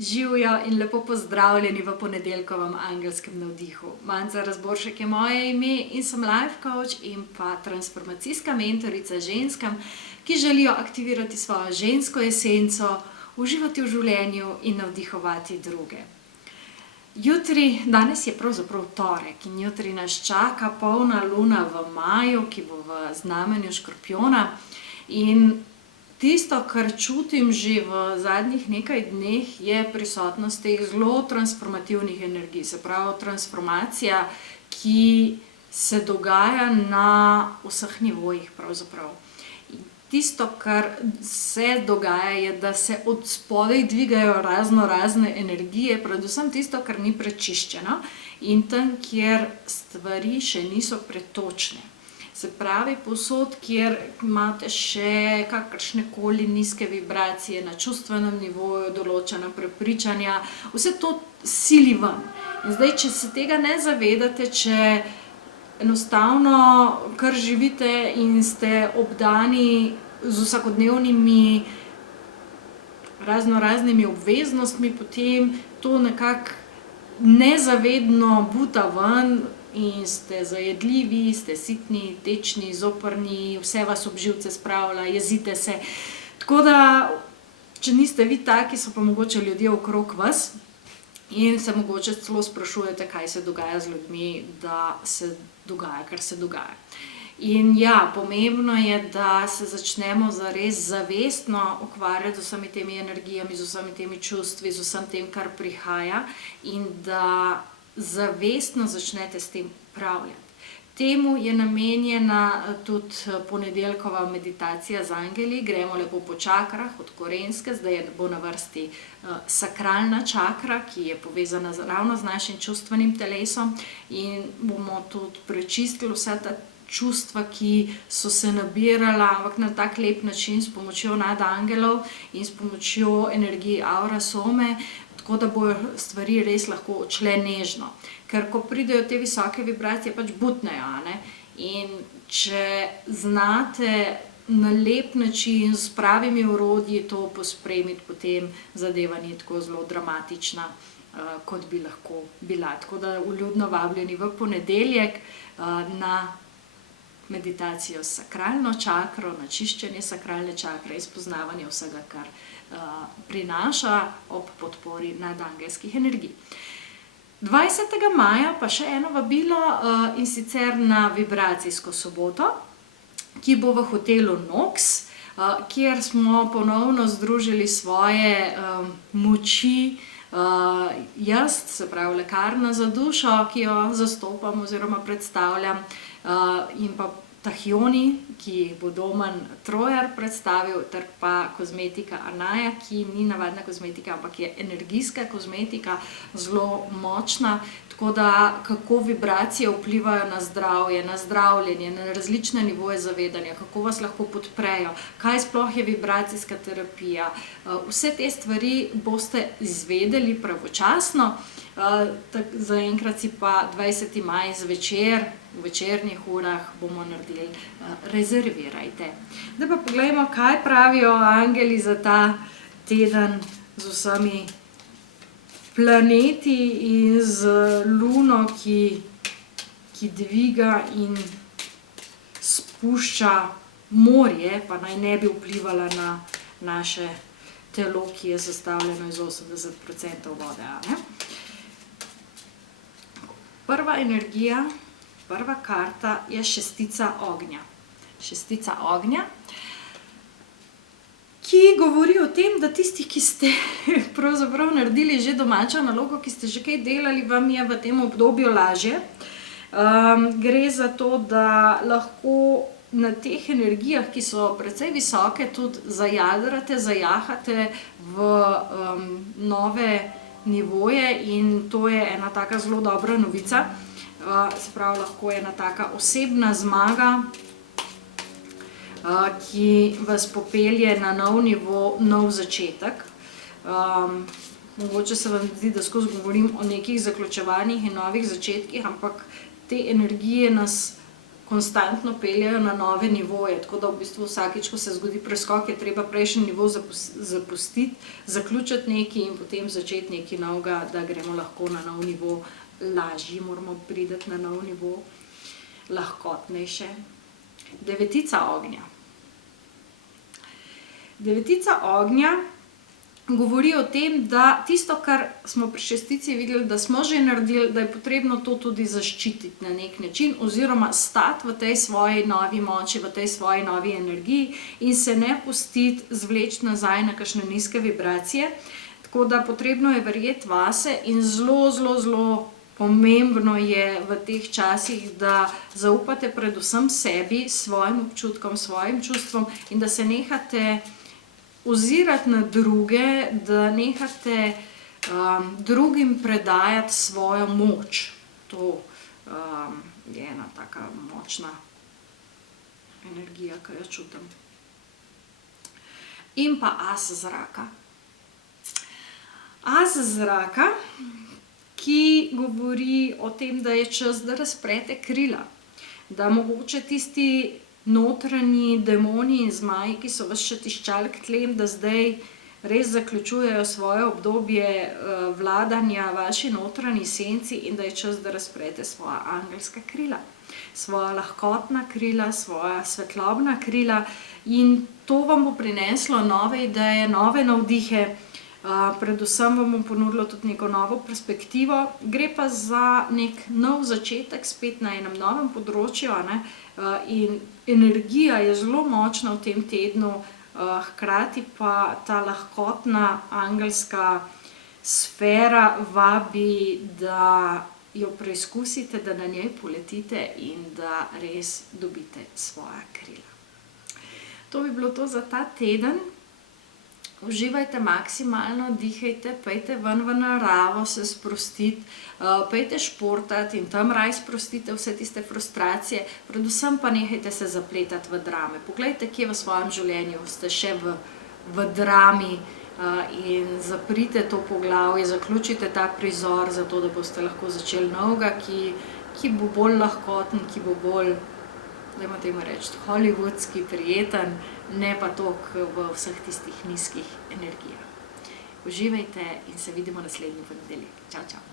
Živjo in lepo pozdravljeni v ponedeljkovem angelskem navdihu. Manca Razboršek je moje ime in sem life coach in pa transformacijska mentorica ženskam, ki želijo aktivirati svojo žensko esenco, uživati v življenju in navdihovati druge. Danes je pravzaprav torek in jutri nas čaka polna luna v maju, ki bo v znamenju škorpijona. In tisto, kar čutim že v zadnjih nekaj dneh, je prisotnost teh zelo transformativnih energij. Se pravi, transformacija, ki se dogaja na vseh nivojih pravzaprav. Tisto, kar se dogaja, je, da se od spodaj dvigajo razne energije, predvsem tisto, kar ni prečiščeno in tam, kjer stvari še niso pretočne. Se pravi, povsod, kjer imate še kakršnekoli nizke vibracije na čustvenem nivoju, določena prepričanja, vse to sili ven. In zdaj, če se tega ne zavedate, če enostavno kar živite in ste obdani z vsakodnevnimi raznimi obveznostmi, potem to nekako nezavedno buta ven in ste zajedljivi, ste sitni, tečni, zoprni, vse vas ob živce spravlja, jezite se. Tako da, če niste vi taki, so pa mogoče ljudje okrog vas in se mogoče celo sprašujete, kaj se dogaja z ljudmi, da se dogaja, kar se dogaja. In ja, pomembno je, da se začnemo zares zavestno ukvarjati z vsemi temi energijami, z vsemi temi čustvi, z vsem tem, kar prihaja, in da zavestno začnete s tem upravljati. Temu je namenjena tudi ponedeljkova meditacija z angeli. Gremo lepo po čakrah od korenske, zdaj bo na vrsti sakralna čakra, ki je povezana ravno z našim čustvenim telesom, in bomo tudi prečistili vsa ta čustva, ki so se nabirala, ampak na tak lep način s pomočjo nadangelov in s pomočjo energije aura some, tako da bojo stvari res lahko odšle nežno. Ker ko pridejo te visoke vibracije, pač butnejo, ne? In če znate na lep način s pravimi orodji to pospremiti, potem zadeva ni tako zelo dramatična, kot bi lahko bila. Tako da vljudno vabljeni v ponedeljek na meditacijo s sakralno čakro, na čiščenje sakralne čakre, izpoznavanje vsega, kar prinaša ob podpori nadangelskih energij. 20. maja pa še eno vabilo, in sicer na vibracijsko soboto, ki bo v hotelu Nox, kjer smo ponovno združili svoje moči, jaz, se pravi lekarna za dušo, ki jo zastopam oziroma predstavljam, in pa Tahioni, ki jih bo Domen Trojar predstavil, ter pa kozmetika Anaja, ki ni navadna kozmetika, ampak je energijska kozmetika, zelo močna. Tako da, kako vibracije vplivajo na zdravje, na zdravljenje, na različne nivoje zavedanja, kako vas lahko podprejo, kaj sploh je vibracijska terapija. Vse te stvari boste izvedeli pravočasno. Zaenkrat si pa 20. maj zvečer, v večernih urah bomo naredili rezervirajte. Zdaj pa poglejmo, kaj pravijo angeli za ta teden z vsemi planeti in z luno, ki dviga in spušča morje, pa naj ne bi vplivala na naše telo, ki je sestavljeno iz 80% vode, ne? Prva energija, prva karta je šestica ognja. Šestica ognja, ki govori o tem, da tisti, ki ste pravzaprav naredili že domačo nalogo, ki ste že kaj delali, vam je v tem obdobju lažje. Gre za to, da lahko na teh energijah, ki so precej visoke, tudi zajadrate, zajahate v nove nivoje, in to je ena taka zelo dobra novica. Se pravi, lahko je ena taka osebna zmaga, ki vas popelje na nov nivo, nov začetek. Mogoče se vam zdi, da skozi govorim o nekih zaključevanjih in novih začetkih, ampak te energije nas konstantno peljejo na nove nivoje, tako da v bistvu vsakič, ko se zgodi preskok, je treba prejšnji nivo zapustiti, zaključiti nekaj in potem začeti nekaj novega, da gremo lahko na nov nivo, lažje moramo priti na nov nivo, lahkotnejše. Devetica ognja. Devetica ognja govori o tem, da tisto, kar smo pri šestici videli, da smo že naredili, da je potrebno to tudi zaščititi na nek način oziroma stati v tej svoji novi moči, v tej svoji novi energiji in se ne pustiti zvleči nazaj na kakšne nizke vibracije. Tako da potrebno je verjeti vase in zelo, zelo, zelo pomembno je v teh časih, da zaupate predvsem sebi, svojim občutkom, svojim čustvom in da se nehate ozirati na druge, da nehate drugim predajati svojo moč. To je ena taka močna energija, ki jo čutim. In pa as zraka. As zraka, ki govori o tem, da je čas, da razprete krila. Da mogoče tisti notranji demoni in zmaji, ki so vas še tiščali k tlem, da zdaj res zaključujejo svoje obdobje vladanja vaši notranji senci in da je čas, da razprete svoja angelska krila. Svoja lahkotna krila, svoja svetlobna krila in to vam bo prineslo nove ideje, nove navdihe, predvsem vam bom ponudilo tudi neko novo perspektivo. Gre pa za nek nov začetek, spet na enem novem področju, in energija je zelo močna v tem tednu, hkrati pa ta lahkotna angelska sfera vabi, da jo preizkusite, da na njej poletite in da res dobite svoja krila. To bi bilo to za ta teden. Uživajte maksimalno, dihajte, pejte ven v naravo se sprostiti, pejte športati in tam raj sprostite vse tiste frustracije, predvsem pa nehajte se zapletati v drame. Poglejte, kje v svojem življenju ste še v drami in zaprite to poglavje, zaključite ta prizor, zato da boste lahko začeli novega, ki bo bolj lahkoten, ki bo bolj, dajmo temu reči, hollywoodski, prijeten, ne pa toliko v vseh tistih nizkih energijah. Uživajte in se vidimo naslednji ponedeljek. Čau, čau.